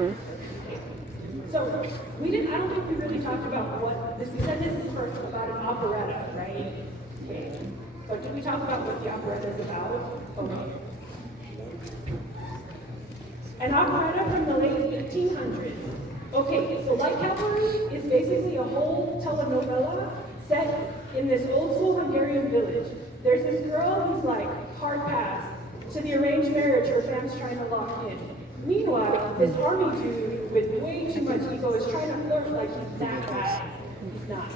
So I don't think we really talked about what this. We said this is first about an operetta, right? Okay. But did we talk about what the operetta is about? Okay. An operetta from the late 1800s. Okay, so Light Cavalry is basically a whole telenovela set in this old school Hungarian village. There's this girl who's like hard pass to the arranged marriage her fam's trying to lock in. Meanwhile, this army dude with way too much ego is trying to flirt like he's that guy. He's not.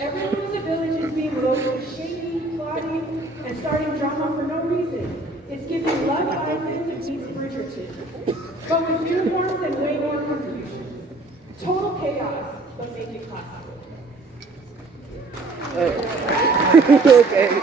Everyone in the village is being loaded, shady, plotting, and starting drama for no reason. It's giving Love Island meets Bridgerton, but with uniforms and way more confusion. Total chaos, but make it classical. Okay.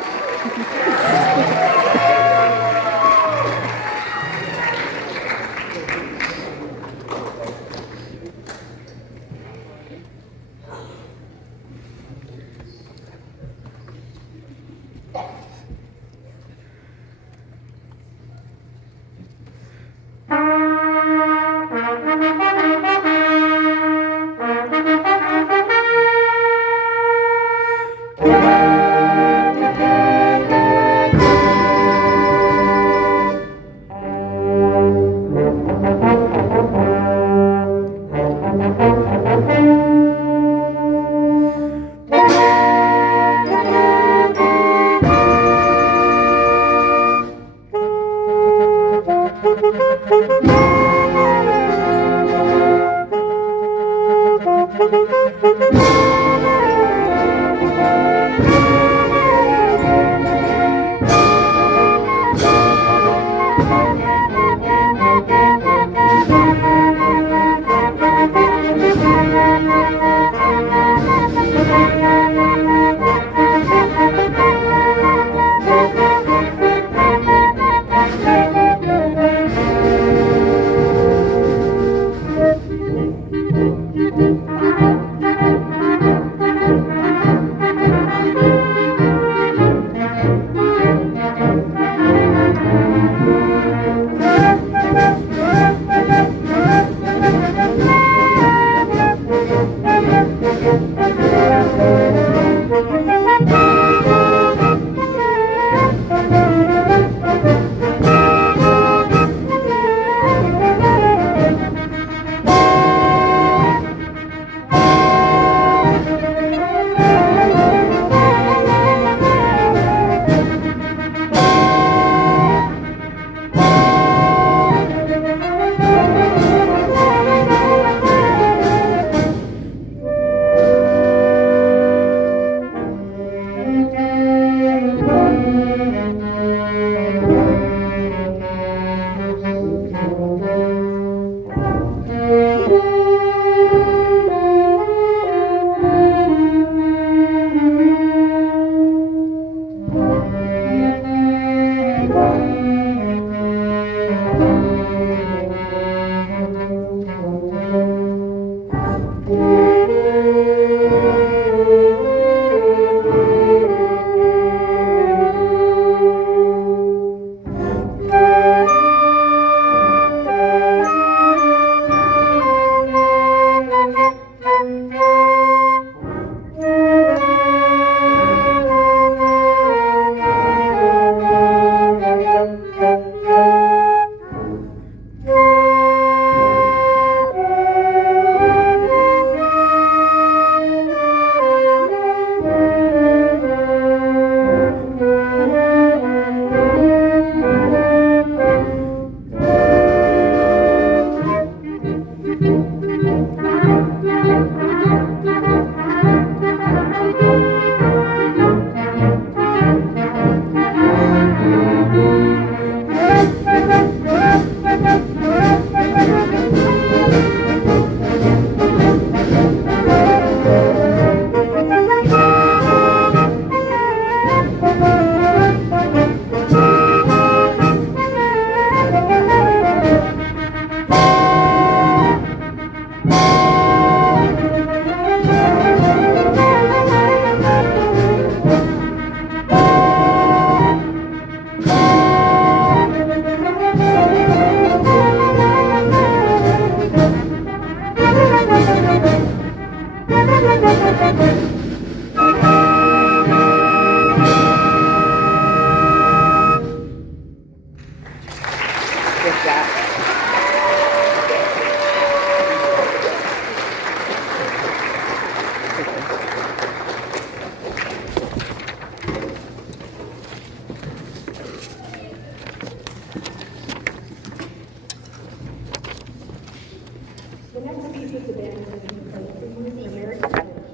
The next piece of the band is an American Elegy.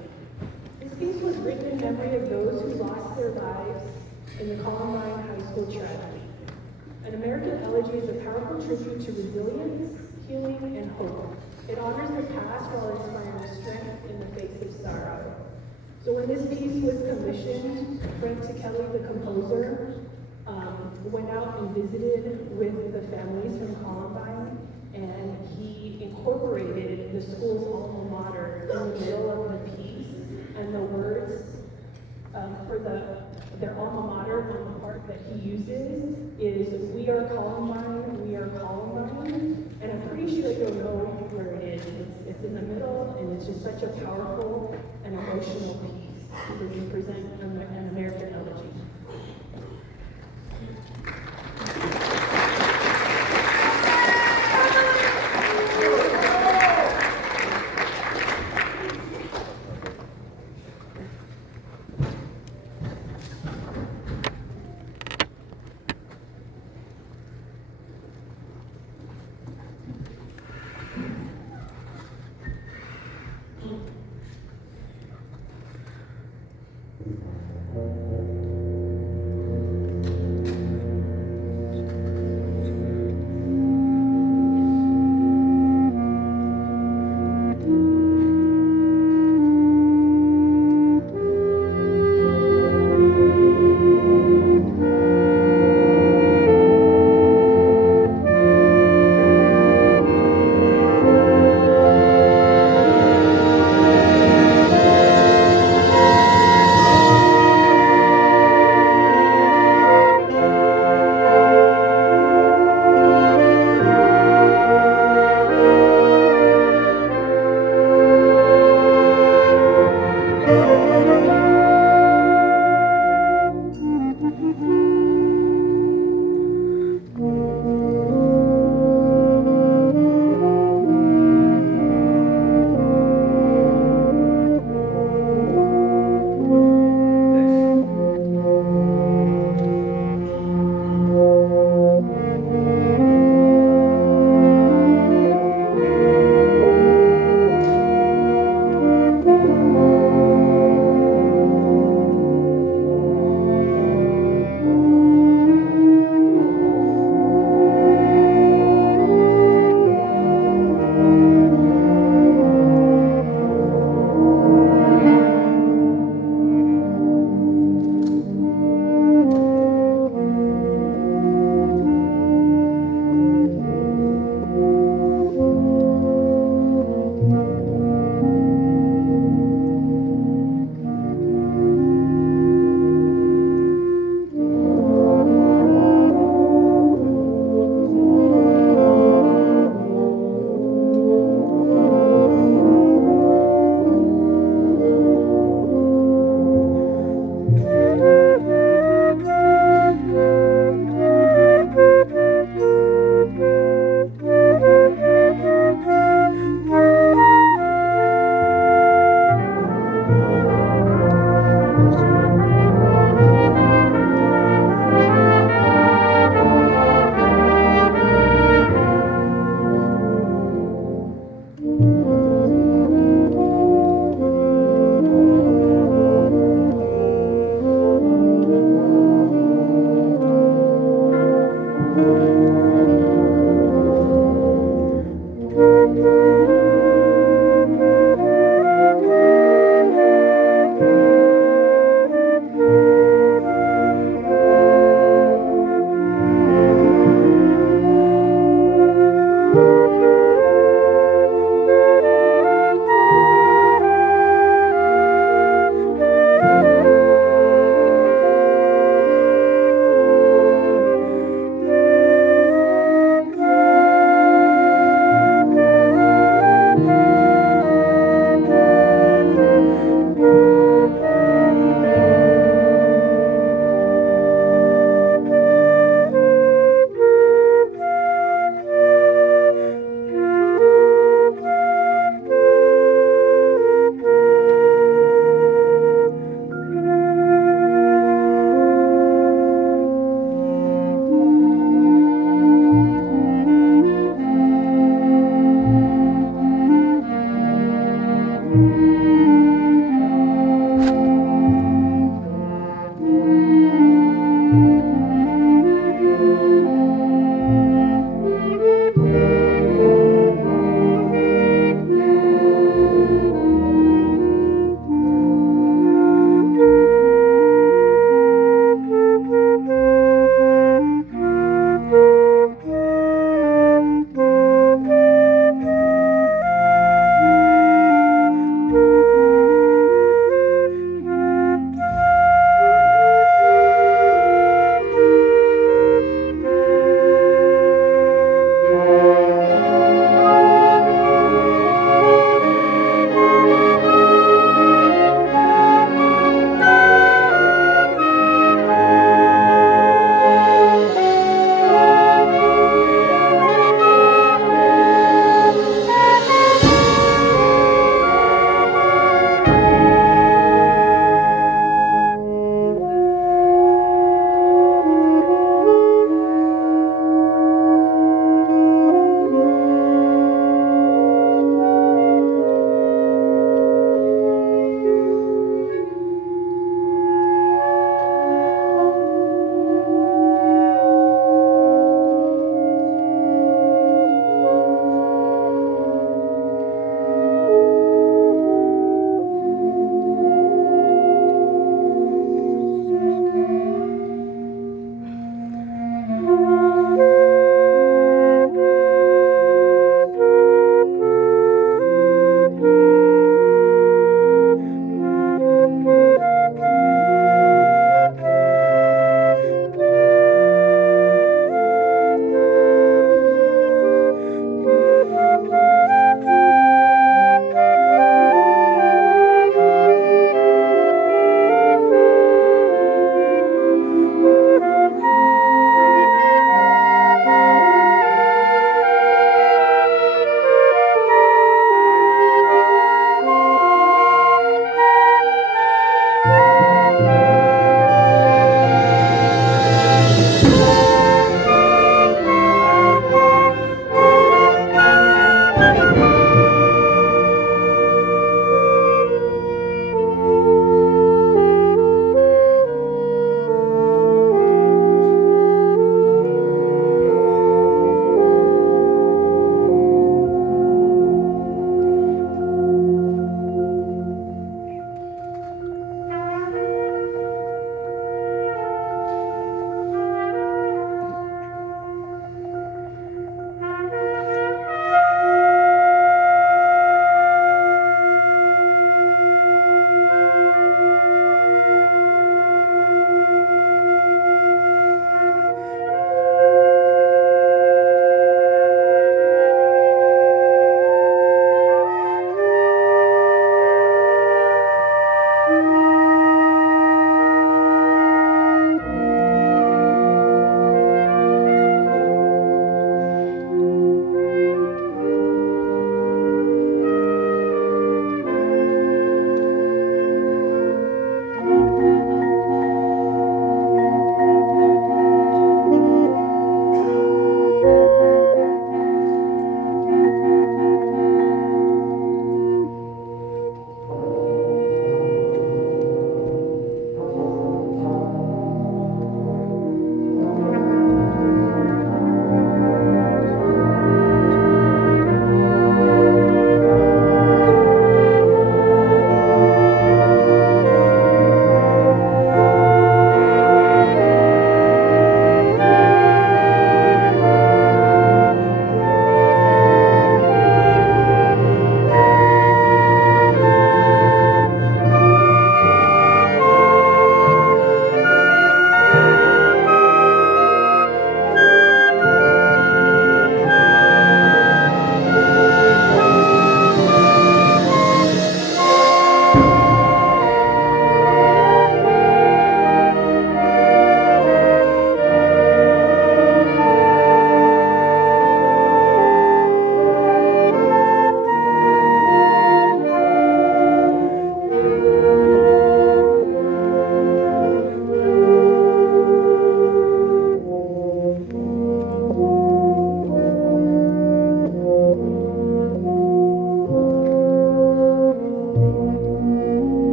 This piece was written in memory of those who lost their lives in the Columbine High School tragedy. An American Elegy is a powerful tribute to resilience, healing, and hope. It honors the past while inspiring strength in the face of sorrow. So when this piece was commissioned, Frank Kelly, the composer, went out and visited with the families from Columbine, and he incorporated the school's alma mater in the middle of the piece, and the words for their alma mater on the part that he uses is "We are Columbine, we are Columbine," and I'm pretty sure you'll know where it is. It's in the middle, and it's just such a powerful and emotional piece to represent an American elegy.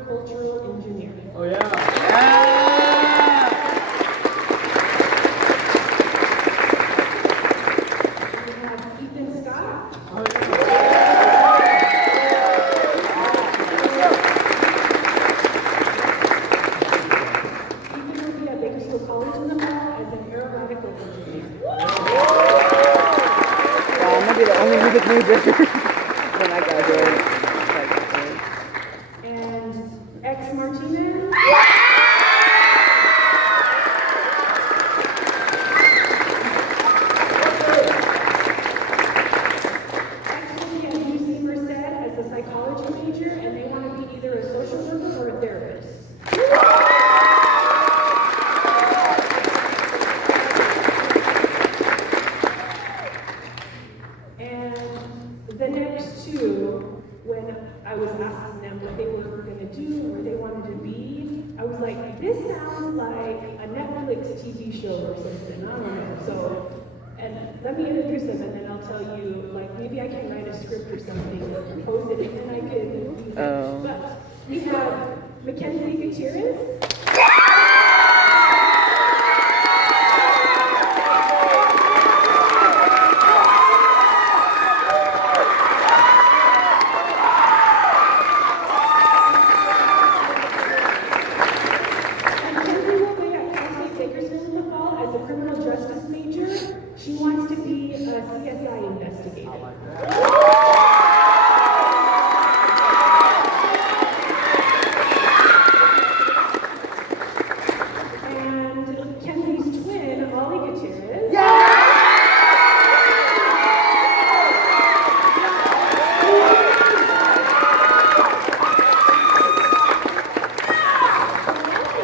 agricultural engineering. Oh, yeah. We have Ethan Scott. Ethan will be at Bakersfield College in the fall as an aeronautical engineer. Wow, I'm gonna be the only music major when I graduate. And X Martinez. Actually, at UC Merced as a psychology major, and they want to be either a social worker or a therapist. And the next two, when I was asking them what they were going to do, where they wanted to be, I was like, this sounds like a Netflix TV show or something. I don't know. So, and let me introduce them, and then I'll tell you, like, maybe I can write a script or something, or post it, and then I can use it. But we have Mackenzie Gutierrez. Mackenzie will be at Cal State Bakersfield in the fall as a criminal justice major. She wants to be a CSI investigator. And Kenzie's twin, Ollie Gutierrez.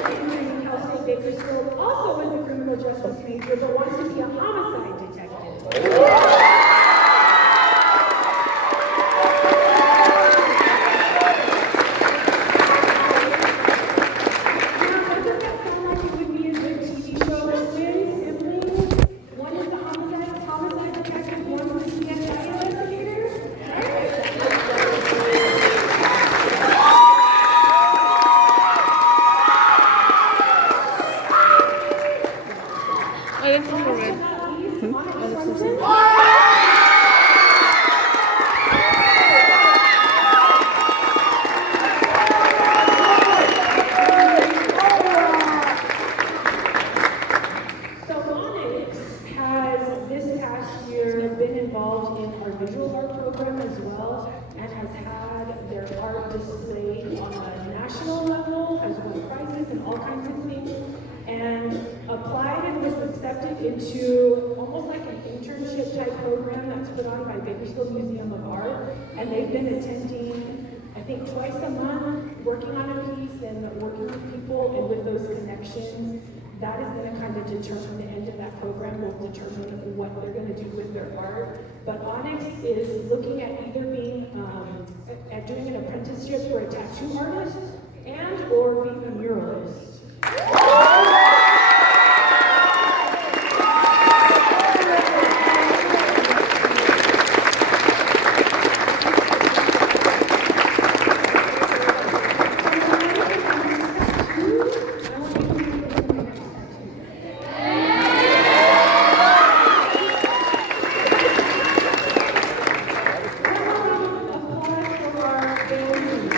In Cal State Bakersfield also is a criminal justice major, but wants to be a homicide detective. Now, doesn't that sound like it would be a good TV show? Twin siblings, one is the homicide detective, one is the CSI investigator. Oh, this is for Last red. but not least, Monica Swenson. So Onyx has this past year been involved in our visual art program as well, and has had their art displayed on a national level, has won prizes and all kinds of things, and applied and was accepted into almost like an internship type program that's put on by Bakersfield Museum of Art, and they've been attending, I think, twice a month, working on a piece and working with people and with those connections. That is going to kind of determine the end of that program, will determine what they're going to do with their art. But Onyx is looking at either being, at doing an apprenticeship for a tattoo artist and or being a muralist. Applause for our families.